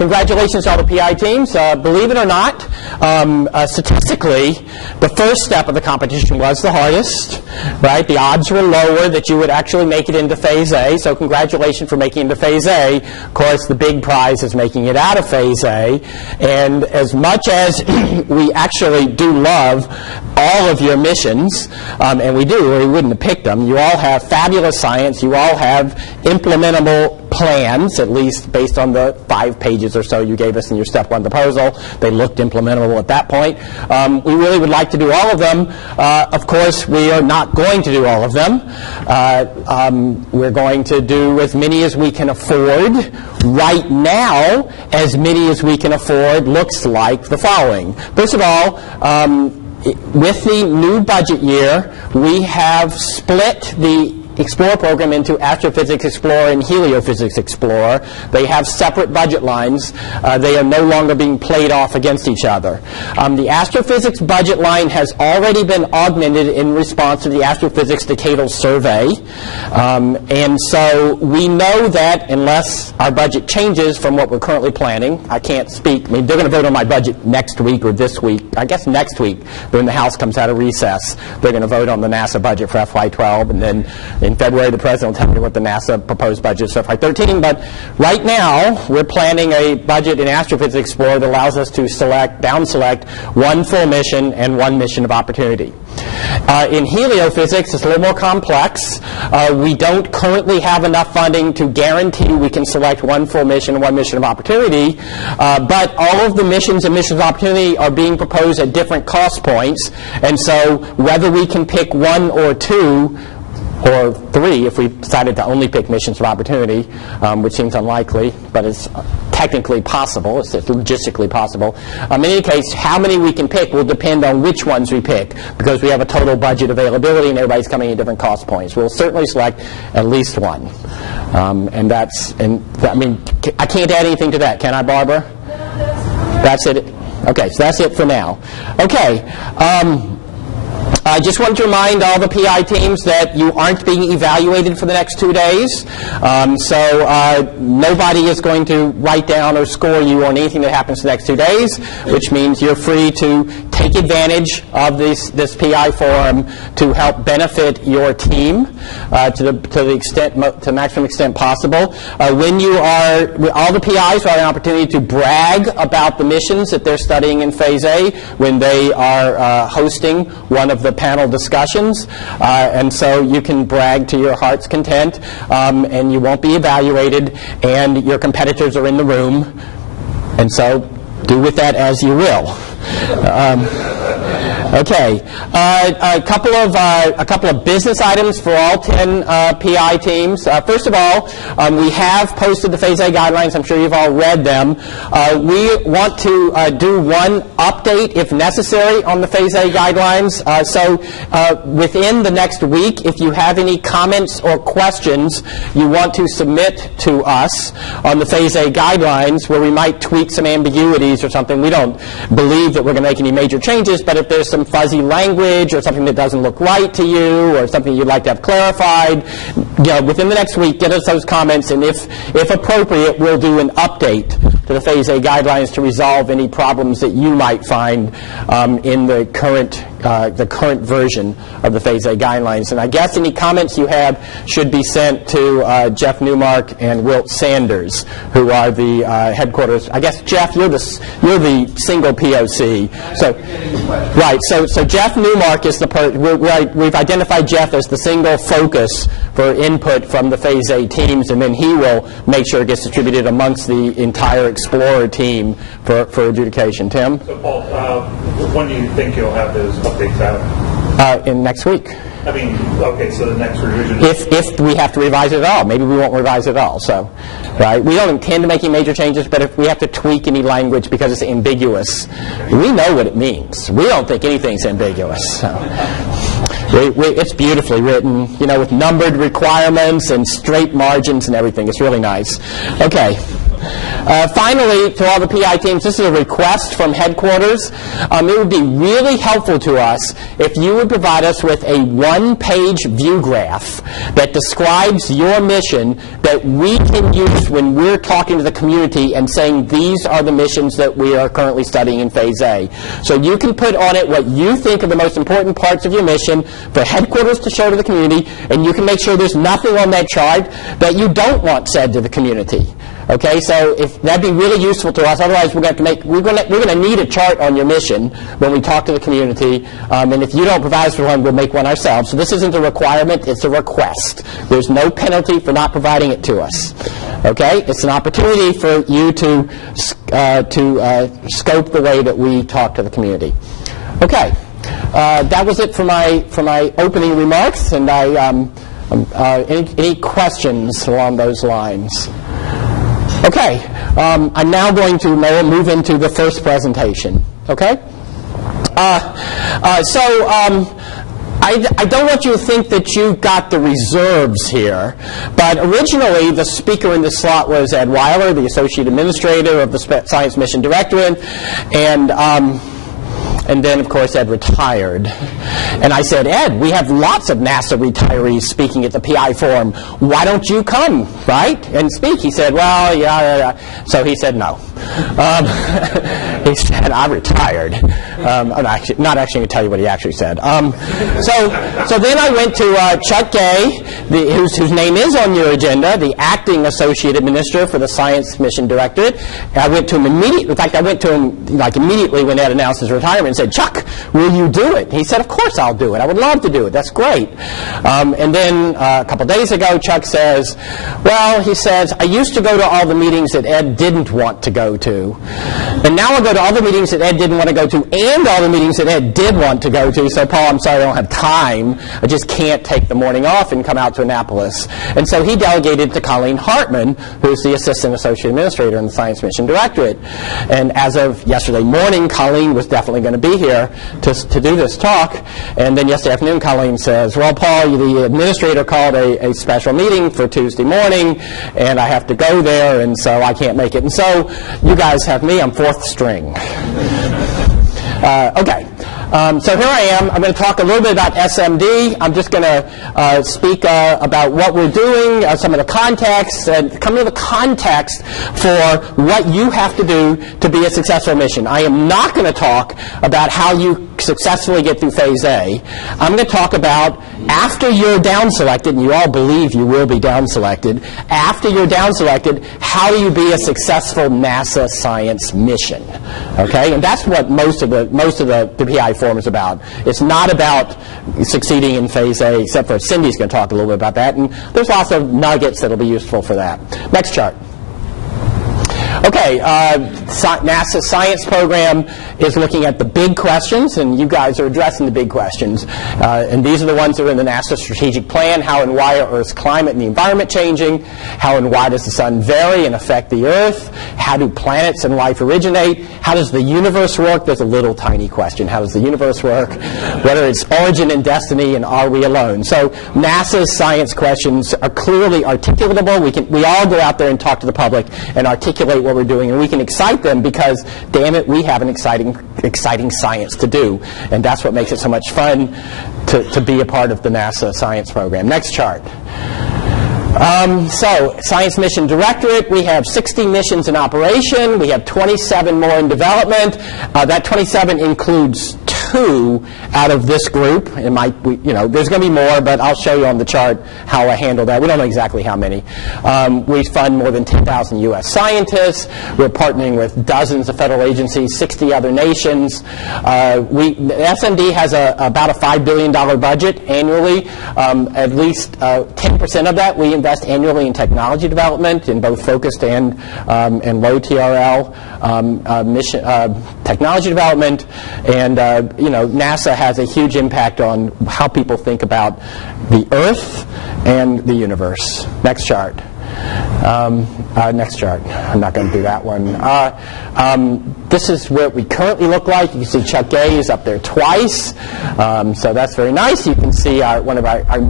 Congratulations to all the PI teams. Believe it or not, statistically, the first step of the competition was the hardest, right? The odds were lower that you would actually make it into Phase A, so congratulations for making it into Phase A. Of course, the big prize is making it out of Phase A, and as much as we actually do love all of your missions, and we do, or we wouldn't have picked them, you all have fabulous science, you all have implementable plans, at least based on the 5 pages or so you gave us in your Step 1 proposal. They looked implementable at that point. We really would like to do all of them. Of course, we are not going to do all of them. We're going to do as many as we can afford. Right now, as many as we can afford looks like the following. First of all, with the new budget year, we have split the Explorer program into Astrophysics Explorer and Heliophysics Explorer. They have separate budget lines. They are no longer being played off against each other. The Astrophysics budget line has already been augmented in response to the Astrophysics Decadal Survey. And so we know that unless our budget changes from what we're currently planning, I can't speak. I mean, they're going to vote on my budget next week or this week. I guess next week, when the House comes out of recess, they're going to vote on the NASA budget for FY12, and then in February, the President will tell me what the NASA proposed budget is for FY13. But right now, we're planning a budget in Astrophysics Explorer that allows us to down-select 1 full mission and 1 mission of opportunity. In heliophysics, it's a little more complex. We don't currently have enough funding to guarantee we can select 1 full mission and 1 mission of opportunity. But all of the missions and missions of opportunity are being proposed at different cost points. And so whether we can pick 1 or 2, or 3 if we decided to only pick missions of opportunity, which seems unlikely, but it's technically possible, it's logistically possible. In any case, how many we can pick will depend on which ones we pick, because we have a total budget availability and everybody's coming at different cost points. We'll certainly select at least 1. I mean, I can't add anything to that, can I, Barbara? That's it. Okay, so that's it for now. Okay. I just want to remind all the PI teams that you aren't being evaluated for the next 2 days. So nobody is going to write down or score you on anything that happens the next 2 days, which means you're free to take advantage of this PI forum to help benefit your team to the maximum extent possible. When you are, all the PIs will have an opportunity to brag about the missions that they're studying in Phase A when they are hosting one of the panel discussions, and so you can brag to your heart's content, and you won't be evaluated, and your competitors are in the room, and so do with that as you will. Okay, a couple of business items for all 10 PI teams. First of all, we have posted the Phase A guidelines. I'm sure you've all read them. We want to do one update, if necessary, on the Phase A guidelines. So within the next week, if you have any comments or questions you want to submit to us on the Phase A guidelines, where we might tweak some ambiguities or something. We don't believe that we're going to make any major changes, but if there's some fuzzy language or something that doesn't look right to you or something you'd like to have clarified, within the next week, get us those comments, and if appropriate, we'll do an update to the Phase A guidelines to resolve any problems that you might find in the current version of the Phase A guidelines. And I guess any comments you have should be sent to Jeff Newmark and Wilt Sanders, who are the headquarters. I guess, Jeff, you're the single POC. So, right. So Jeff Newmark is the we've identified Jeff as the single focus for input from the Phase A teams, and then he will make sure it gets distributed amongst the entire Explorer team for adjudication. Tim? So, Paul, when do you think you'll have those updates out? In next week. I mean, okay, so the next revision. If we have to revise it at all. Maybe we won't revise it at all. So, right? We don't intend to make any major changes, but if we have to tweak any language because it's ambiguous, we know what it means. We don't think anything's ambiguous. So. It's beautifully written, with numbered requirements and straight margins and everything. It's really nice. Okay. Finally, to all the PI teams, this is a request from headquarters. It would be really helpful to us if you would provide us with a one-page view graph that describes your mission that we can use when we're talking to the community and saying these are the missions that we are currently studying in Phase A. So you can put on it what you think are the most important parts of your mission for headquarters to show to the community, and you can make sure there's nothing on that chart that you don't want said to the community. Okay, so if that'd be really useful to us. Otherwise, we're going to need a chart on your mission when we talk to the community. And if you don't provide us with one, we'll make one ourselves. So this isn't a requirement; it's a request. There's no penalty for not providing it to us. Okay, it's an opportunity for you to scope the way that we talk to the community. Okay, that was it for my opening remarks. And any questions along those lines? Okay, I'm now going to move into the first presentation. Okay? I don't want you to think that you got the reserves here, but originally the speaker in this slot was Ed Weiler, the Associate Administrator of the Science Mission Directorate, and then, of course, Ed retired. And I said, Ed, we have lots of NASA retirees speaking at the PI Forum. Why don't you come, right, and speak? He said, well, yeah. So he said no. He said, I retired. I'm not actually going to tell you what he actually said. So then I went to Chuck Gay, whose name is on your agenda, the Acting Associate Administrator for the Science Mission Directorate. I went to him immediately. In fact, I went to him immediately when Ed announced his retirement and said, Chuck, will you do it? He said, of course I'll do it. I would love to do it. That's great. And then a couple days ago, Chuck says, well, he says, I used to go to all the meetings that Ed didn't want to go to. And now I go to all the meetings that Ed didn't want to go to and all the meetings that Ed did want to go to. So, Paul, I'm sorry I don't have time. I just can't take the morning off and come out to Annapolis. And so he delegated to Colleen Hartman, who's the Assistant Associate Administrator in the Science Mission Directorate. And as of yesterday morning, Colleen was definitely going to be here to do this talk. And then yesterday afternoon, Colleen says, well, Paul, the administrator called a special meeting for Tuesday morning, and I have to go there, and so I can't make it. And so you guys have me. I'm fourth string. Okay. So here I am. I'm going to talk a little bit about SMD. I'm just going to speak about what we're doing, some of the context, and come to the context for what you have to do to be a successful mission. I am not going to talk about how you successfully get through Phase A. I'm going to talk about after you're down selected, and you all believe you will be down selected, after you're down selected, how do you be a successful NASA science mission? Okay? And that's what most of the PI Forum is about. It's not about succeeding in Phase A, except for Cindy's going to talk a little bit about that, and there's lots of nuggets that will be useful for that. Next chart. Okay, NASA's science program is looking at the big questions, and you guys are addressing the big questions. And these are the ones that are in the NASA strategic plan. How and why are Earth's climate and the environment changing? How and why does the sun vary and affect the Earth? How do planets and life originate? How does the universe work? There's a little tiny question. How does the universe work? What are its origin and destiny, and are we alone? So NASA's science questions are clearly articulatable. We all go out there and talk to the public and articulate what we're doing, and we can excite them because, damn it, we have an exciting science to do, and that's what makes it so much fun to be a part of the NASA science program. Next chart. So, Science Mission Directorate, we have 60 missions in operation. We have 27 more in development. That 27 includes 2 out of this group. It might, there's going to be more, but I'll show you on the chart how I handle that. We don't know exactly how many. We fund more than 10,000 U.S. scientists. We're partnering with dozens of federal agencies, 60 other nations. SMD has about a $5 billion budget annually. At least 10% of that we invest annually in technology development, in both focused and low TRL mission technology development, and NASA has a huge impact on how people think about the Earth and the universe. Next chart. Next chart. I'm not going to do that one. This is what we currently look like. You can see Chuck Gay is up there twice, so that's very nice. You can see one of our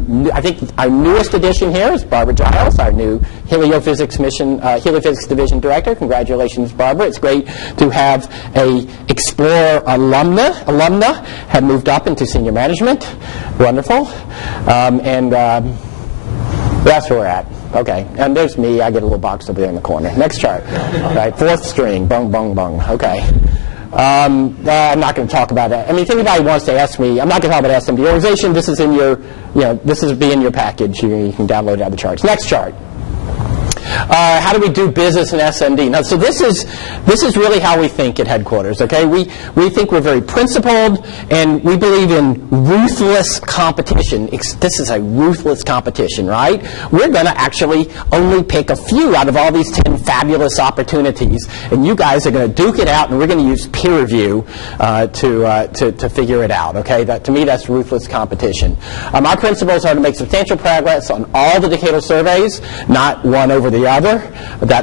newest addition here is Barbara Giles, our new Heliophysics Division Director. Congratulations, Barbara. It's great to have a Explorer alumna have moved up into senior management. Wonderful. That's where we're at. Okay, and there's me. I get a little box over there in the corner. Next chart. All right, fourth string. Bung, bung, bung. Okay. I'm not going to talk about that. I mean, if anybody wants to ask me, I'm not going to talk about SMD Organization. This is in your, this is in your package. You can download it out of the charts. Next chart. How do we do business in SMD? Now, so this is really how we think at headquarters. Okay, we think we're very principled, and we believe in ruthless competition. This is a ruthless competition, right? We're going to actually only pick a few out of all these 10 fabulous opportunities, and you guys are going to duke it out, and we're going to use peer review to figure it out. Okay, to me, that's ruthless competition. Our principles are to make substantial progress on all the decadal surveys, not one over the other.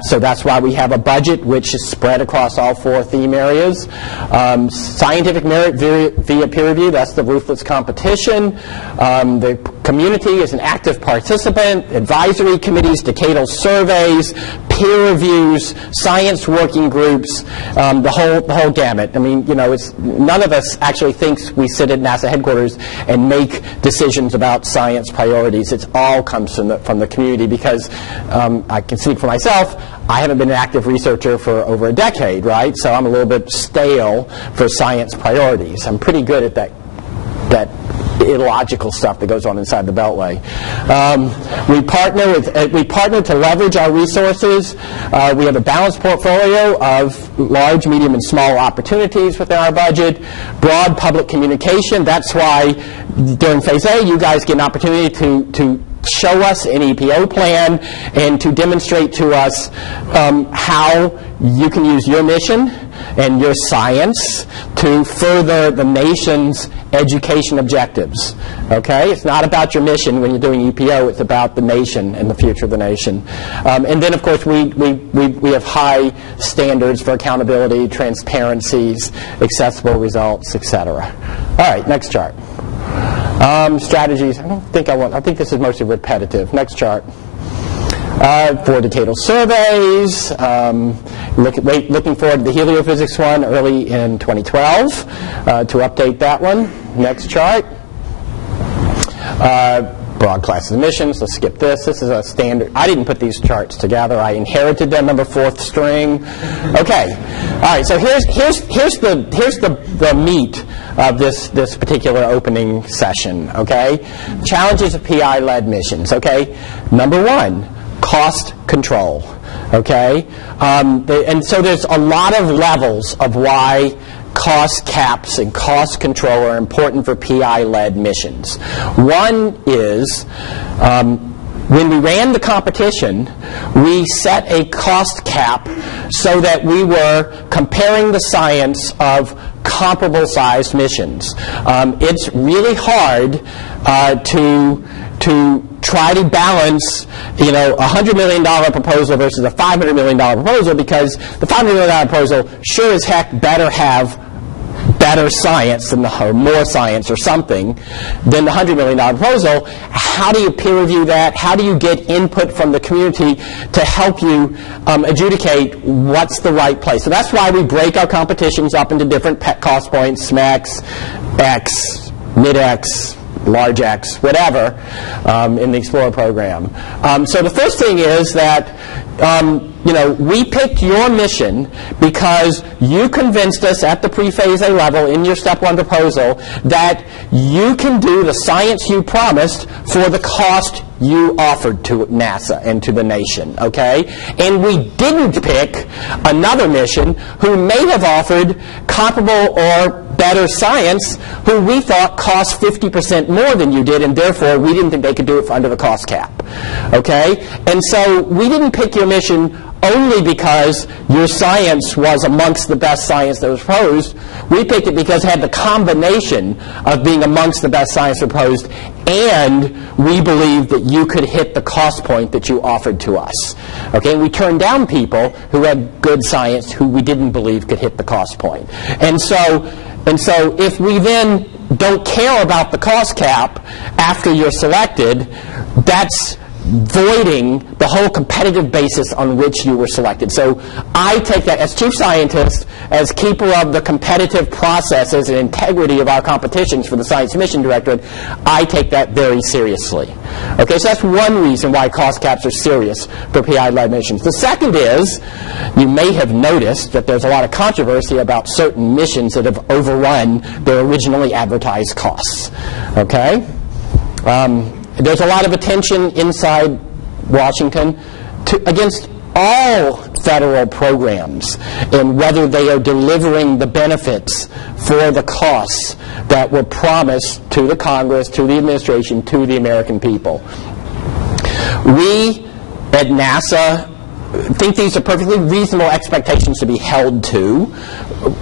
So that's why we have a budget which is spread across all 4 theme areas. Scientific merit via peer review, that's the ruthless competition. The community is an active participant. Advisory committees, decadal surveys, peer reviews, science working groups, the whole gamut. I mean, none of us actually thinks we sit at NASA headquarters and make decisions about science priorities. It all comes from the community, because I can speak for myself. I haven't been an active researcher for over a decade, right? So I'm a little bit stale for science priorities. I'm pretty good at that illogical stuff that goes on inside the Beltway. We partner to leverage our resources. We have a balanced portfolio of large, medium, and small opportunities within our budget. Broad public communication. That's why during Phase A, you guys get an opportunity to show us an EPO plan and to demonstrate to us how you can use your mission and your science to further the nation's education objectives. Okay? It's not about your mission when you're doing EPO. It's about the nation and the future of the nation. And then, of course, we have high standards for accountability, transparencies, accessible results, etc. All right, next chart. Strategies. I think this is mostly repetitive. Next chart. 4 decadal surveys. Looking forward to the heliophysics one early in 2012 to update that one. Next chart. Broad classes of missions. Let's skip this. This is a standard. I didn't put these charts together. I inherited them. Number 4th string. Okay. All right. So here's the meat of this particular opening session. Okay. Challenges of PI-led missions. Okay. Number 1, cost control. Okay. And so there's a lot of levels of why cost caps and cost control are important for PI-led missions. One is when we ran the competition, we set a cost cap so that we were comparing the science of comparable sized missions. It's really hard to try to balance, a $100 million proposal versus a $500 million proposal, because the $500 million proposal sure as heck better have better science or more science or something than the $100 million proposal. How do you peer review that? How do you get input from the community to help you adjudicate what's the right place? So that's why we break our competitions up into different cost points, SMEX, X, mid-X, large X, whatever, in the Explorer program. So the first thing is that we picked your mission because you convinced us at the pre-phase A level in your step 1 proposal that you can do the science you promised for the cost you offered to NASA and to the nation, okay? And we didn't pick another mission who may have offered comparable or better science who we thought cost 50% more than you did, and therefore we didn't think they could do it under the cost cap, okay? And so we didn't pick your mission only because your science was amongst the best science that was proposed. We picked it because it had the combination of being amongst the best science proposed, and we believed that you could hit the cost point that you offered to us. Okay, and we turned down people who had good science who we didn't believe could hit the cost point. And so if we then don't care about the cost cap after you're selected, that's voiding the whole competitive basis on which you were selected. So I take that as chief scientist, as keeper of the competitive processes and integrity of our competitions for the Science Mission Directorate, I take that very seriously. Okay, so that's one reason why cost caps are serious for PI-led missions. The second is, you may have noticed that there's a lot of controversy about certain missions that have overrun their originally advertised costs. Okay? There's a lot of attention inside Washington against all federal programs and whether they are delivering the benefits for the costs that were promised to the Congress, to the administration, to the American people. We at NASA think these are perfectly reasonable expectations to be held to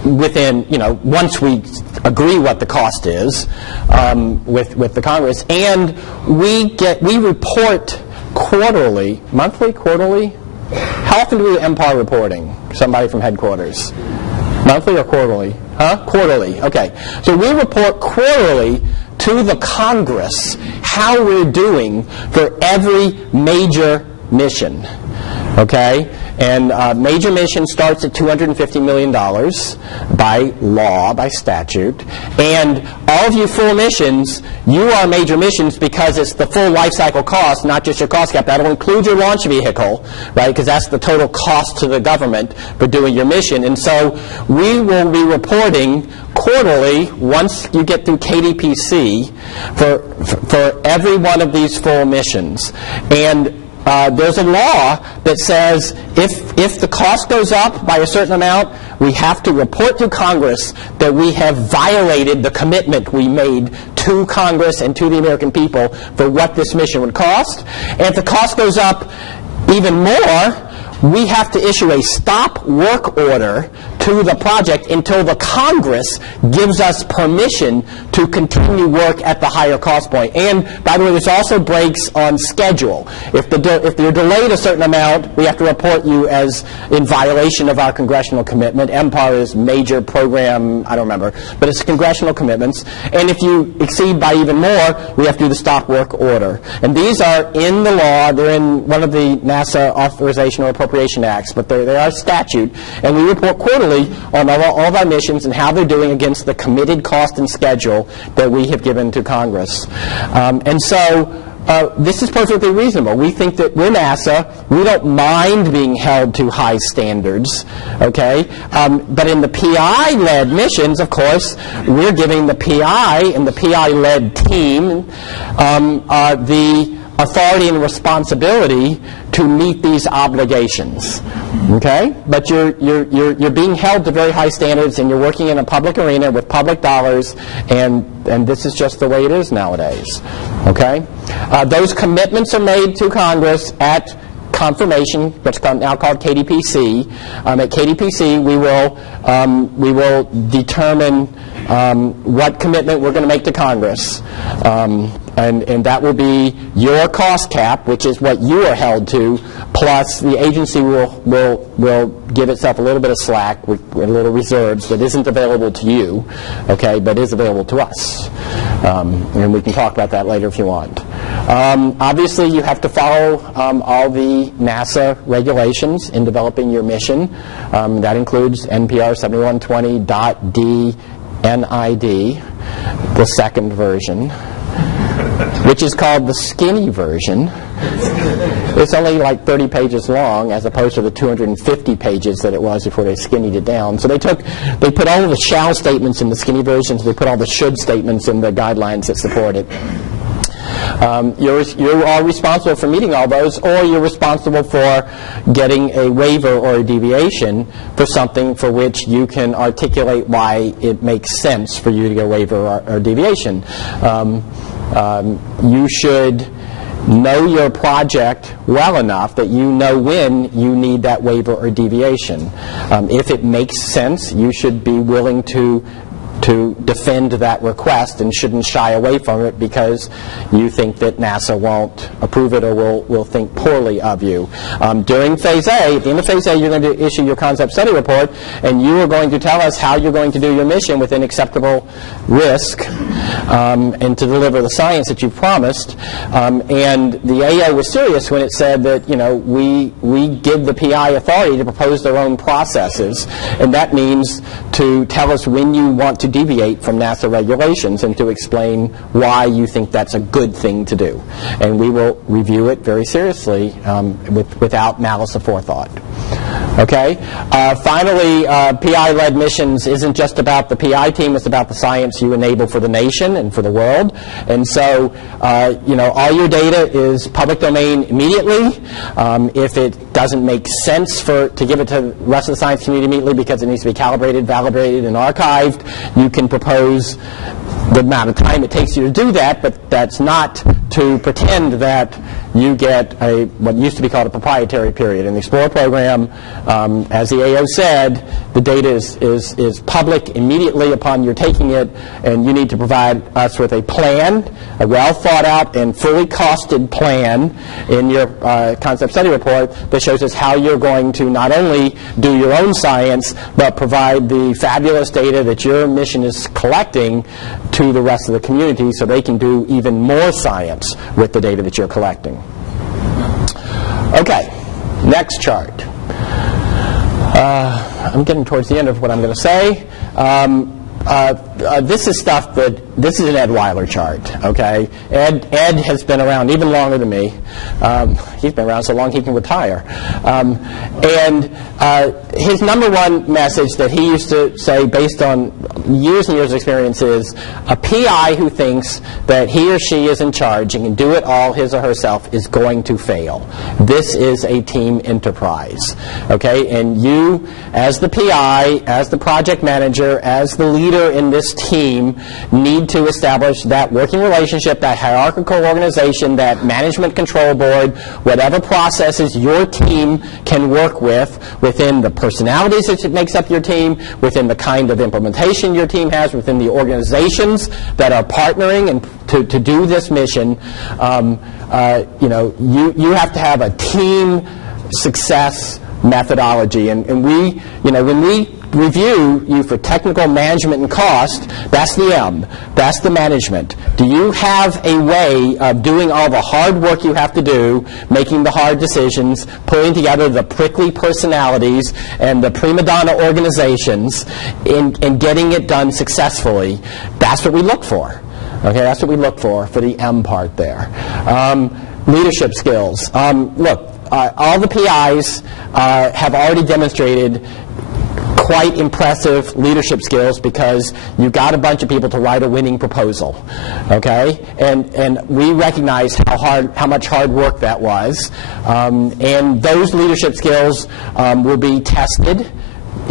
within, once we agree what the cost is with the Congress. And we report quarterly, monthly, quarterly? How often do we do MPAR reporting? Somebody from headquarters. Monthly or quarterly? Huh? Quarterly. Okay. So we report quarterly to the Congress how we're doing for every major mission. Okay? And major mission starts at $250 million by law, by statute. And all of you full missions, you are major missions because it's the full life cycle cost, not just your cost cap. That'll include your launch vehicle, right? Because that's the total cost to the government for doing your mission. And so we will be reporting quarterly, once you get through KDPC, for every one of these full missions. And there's a law that says if the cost goes up by a certain amount, we have to report to Congress that we have violated the commitment we made to Congress and to the American people for what this mission would cost. And if the cost goes up even more, we have to issue a stop work order to the project until the Congress gives us permission to continue work at the higher cost point. And, by the way, there's also breaks on schedule. If you're delayed a certain amount, we have to report you as in violation of our congressional commitment. MPAR is major program, I don't remember, but it's congressional commitments. And if you exceed by even more, we have to do the stop work order. And these are in the law. They're in one of the NASA authorization or appropriation acts, but they are statute. And we report quarterly on all of our missions and how they're doing against the committed cost and schedule that we have given to Congress. And so this is perfectly reasonable. We think that we're NASA. We don't mind being held to high standards, okay? But in the PI-led missions, of course, we're giving the PI and the PI-led team the authority and responsibility to meet these obligations. Okay? But you're being held to very high standards, and you're working in a public arena with public dollars, and this is just the way it is nowadays. Okay? Those commitments are made to Congress at confirmation, what's now called KDPC. At KDPC, we will determine what commitment we're going to make to Congress. And that will be your cost cap, which is what you are held to, plus the agency will give itself a little bit of slack with little reserves that isn't available to you, okay, but is available to us. And we can talk about that later if you want. Obviously, you have to follow all the NASA regulations in developing your mission. That includes NPR 7120.d-NID, the second version, which is called the skinny version. It's only like 30 pages long as opposed to the 250 pages that it was before they skinnied it down. So they put all of the shall statements in the skinny versions, they put all the should statements in the guidelines that support it. You are responsible for meeting all those, or you're responsible for getting a waiver or a deviation for something for which you can articulate why it makes sense for you to get a waiver or deviation. You should know your project well enough that you know when you need that waiver or deviation. If it makes sense, you should be willing to defend that request and shouldn't shy away from it because you think that NASA won't approve it or will think poorly of you. During Phase A, at the end of Phase A, you're going to issue your concept study report, and you are going to tell us how you're going to do your mission within acceptable risk and to deliver the science that you promised. And the AO was serious when it said that, you know, we give the PI authority to propose their own processes, and that means to tell us when you want to deviate from NASA regulations and to explain why you think that's a good thing to do. And we will review it very seriously without malice aforethought. Okay? Finally, PI-led missions isn't just about the PI team, it's about the science you enable for the nation and for the world. And so, you know, all your data is public domain immediately. If it doesn't make sense to give it to the rest of the science community immediately because it needs to be calibrated, validated, and archived, you can propose the amount of time it takes you to do that, but that's not to pretend that you get what used to be called a proprietary period. In the Explorer program, as the AO said, the data is public immediately upon your taking it, and you need to provide us with a plan, a well thought out and fully costed plan in your concept study report that shows us how you're going to not only do your own science, but provide the fabulous data that your mission is collecting to the rest of the community so they can do even more science with the data that you're collecting. Okay, next chart. I'm getting towards the end of what I'm going to say. This is stuff this is an Ed Weiler chart, okay? Ed has been around even longer than me. He's been around so long he can retire. And his number one message that he used to say based on years and years of experience is a PI who thinks that he or she is in charge and can do it all his or herself is going to fail. This is a team enterprise, okay? And you, as the PI, as the project manager, as the leader in this team, need to establish that working relationship, that hierarchical organization, that management control board, whatever processes your team can work within the personalities that makes up your team, within the kind of implementation your team has, within the organizations that are partnering and to do this mission. You know, you have to have a team success methodology, and we, you know, when we review you for technical management and cost, that's the M, that's the management. Do you have a way of doing all the hard work you have to do, making the hard decisions, pulling together the prickly personalities and the prima donna organizations and getting it done successfully? That's what we look for. Okay, that's what we look for the M part there. Leadership skills. Look, all the PIs have already demonstrated quite impressive leadership skills because you got a bunch of people to write a winning proposal, okay? And we recognize how much hard work that was, and those leadership skills will be tested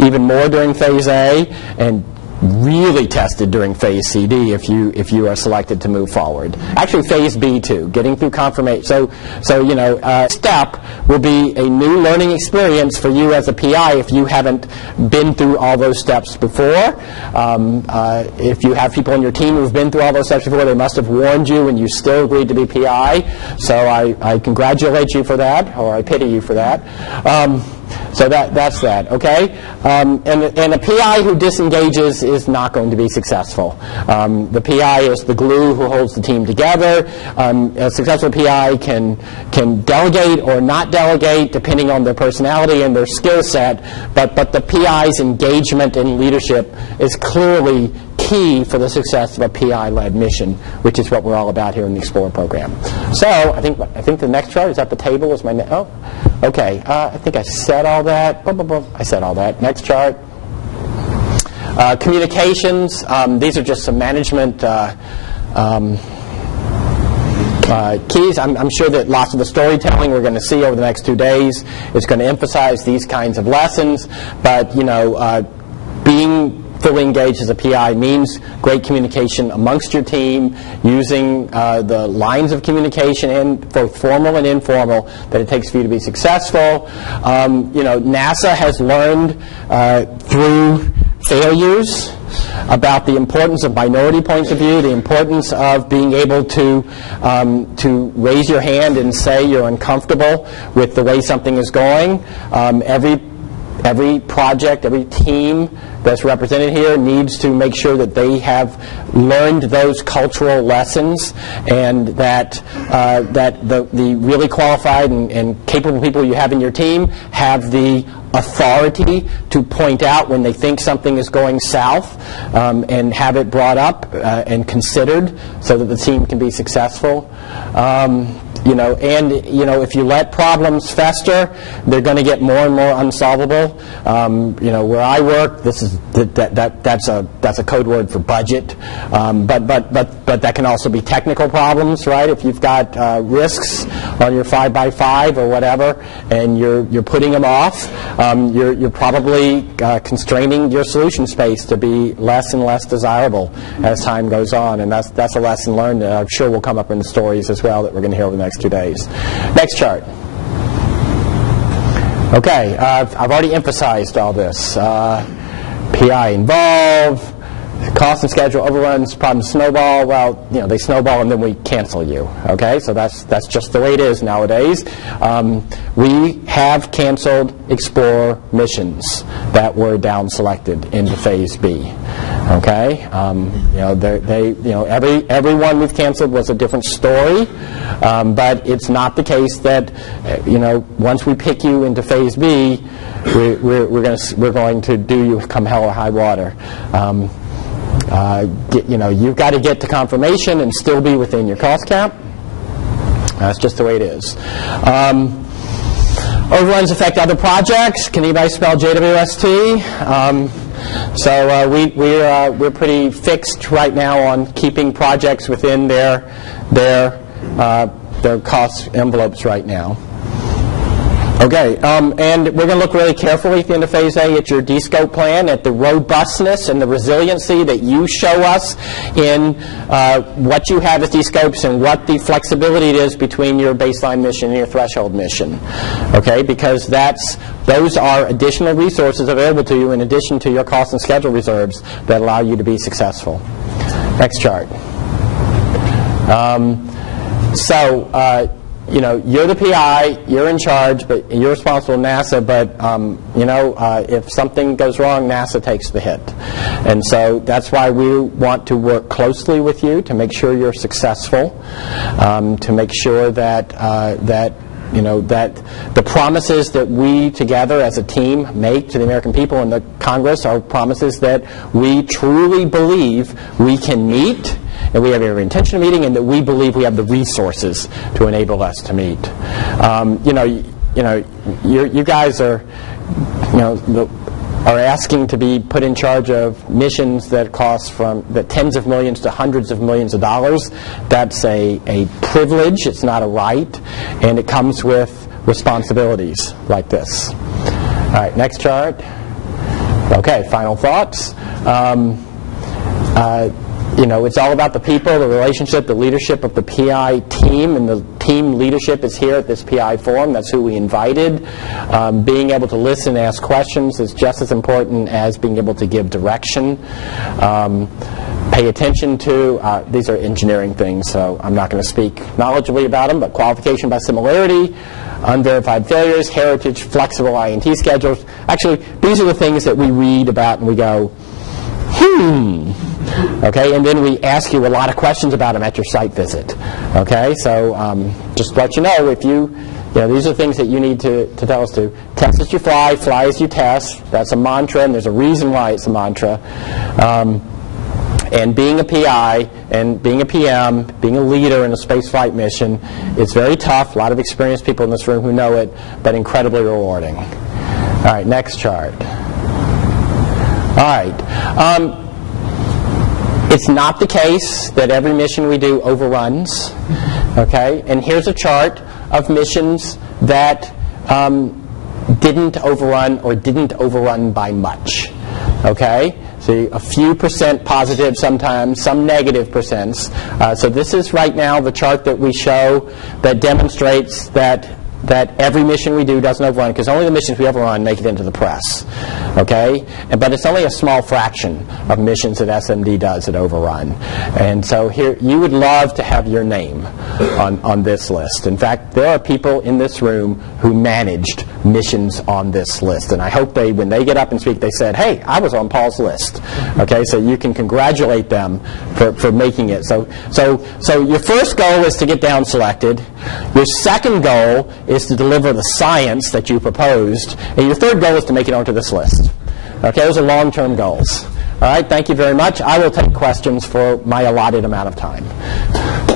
even more during Phase A and really tested during Phase CD if you are selected to move forward. Actually, Phase B too, getting through confirmation. So you know, step will be a new learning experience for you as a PI if you haven't been through all those steps before. If you have people on your team who've been through all those steps before, they must have warned you and you still agreed to be PI. So I congratulate you for that, or I pity you for that. So that's that, okay? And a PI who disengages is not going to be successful. The PI is the glue who holds the team together. A successful PI can delegate or not delegate depending on their personality and their skill set, but the PI's engagement and leadership is clearly key for the success of a PI-led mission, which is what we're all about here in the Explorer program. So I think the next chart is at the table. Is my okay. I think I said all that. I said all that. Next chart. Communications. These are just some management keys. I'm sure that lots of the storytelling we're going to see over the next 2 days is going to emphasize these kinds of lessons. But you know, being fully engaged as a PI means great communication amongst your team, using the lines of communication, and both formal and informal, that it takes for you to be successful. NASA has learned through failures about the importance of minority points of view, the importance of being able to raise your hand and say you're uncomfortable with the way something is going. Every project, every team that's represented here needs to make sure that they have learned those cultural lessons, and that the really qualified and capable people you have in your team have the authority to point out when they think something is going south, and have it brought up and considered so that the team can be successful. If you let problems fester, they're going to get more and more unsolvable. Where I work, that's a code word for budget, but that can also be technical problems, right? If you've got risks on your 5x5 or whatever, and you're putting them off, you're probably constraining your solution space to be less and less desirable as time goes on, and that's a lesson learned that I'm sure will come up in the stories as well that we're going to hear over the next 2 days. Next chart. Okay, I've already emphasized all this. PI involved, cost and schedule overruns, problems snowball. Well, they snowball and then we cancel you. Okay, so that's just the way it is nowadays. We have canceled Explorer missions that were down selected into Phase B. Okay, every one we've canceled was a different story, but it's not the case that once we pick you into Phase B, we're going to do you come hell or high water. You've got to get to confirmation and still be within your cost cap. That's just the way it is. Overruns affect other projects. Can anybody spell JWST? We're pretty fixed right now on keeping projects within their cost envelopes right now. Okay, and we're going to look really carefully at the end of Phase A at your D-scope plan, at the robustness and the resiliency that you show us in what you have as D-scopes and what the flexibility it is between your baseline mission and your threshold mission. Okay, because those are additional resources available to you in addition to your cost and schedule reserves that allow you to be successful. Next chart. You're the PI, you're in charge, but you're responsible to NASA, but, if something goes wrong, NASA takes the hit. And so that's why we want to work closely with you to make sure you're successful, to make sure that the promises that we together as a team make to the American people and the Congress are promises that we truly believe we can meet, and we have every intention of meeting, and that we believe we have the resources to enable us to meet. You guys are asking to be put in charge of missions that cost from the tens of millions to hundreds of millions of dollars. That's a privilege. It's not a right, and it comes with responsibilities like this. All right, next chart. Okay, final thoughts. It's all about the people, the relationship, the leadership of the PI team, and the team leadership is here at this PI forum. That's who we invited. Being able to listen and ask questions is just as important as being able to give direction. Pay attention to, these are engineering things, so I'm not going to speak knowledgeably about them, but qualification by similarity, unverified failures, heritage, flexible INT schedules. Actually, these are the things that we read about and we go, okay, and then we ask you a lot of questions about them at your site visit. Okay, so just to let you know, if these are things that you need to tell us to. Test as you fly, fly as you test. That's a mantra, and there's a reason why it's a mantra. And being a PI and being a PM, being a leader in a space flight mission, it's very tough. A lot of experienced people in this room who know it, but incredibly rewarding. All right, next chart. All right. It's not the case that every mission we do overruns. Okay, and here's a chart of missions that didn't overrun or didn't overrun by much. Okay, See, a few percent positive sometimes, some negative percents. So this is right now the chart that we show that demonstrates that every mission we do doesn't overrun, because only the missions we overrun make it into the press. Okay? But it's only a small fraction of missions that SMD does that overrun. And so here, you would love to have your name on this list. In fact, there are people in this room who managed missions on this list. And I hope when they get up and speak, they said, hey, I was on Paul's list. Okay? So you can congratulate them for making it. So your first goal is to get down selected. Your second goal is to deliver the science that you proposed. And your third goal is to make it onto this list. Okay, those are long-term goals. All right, thank you very much. I will take questions for my allotted amount of time.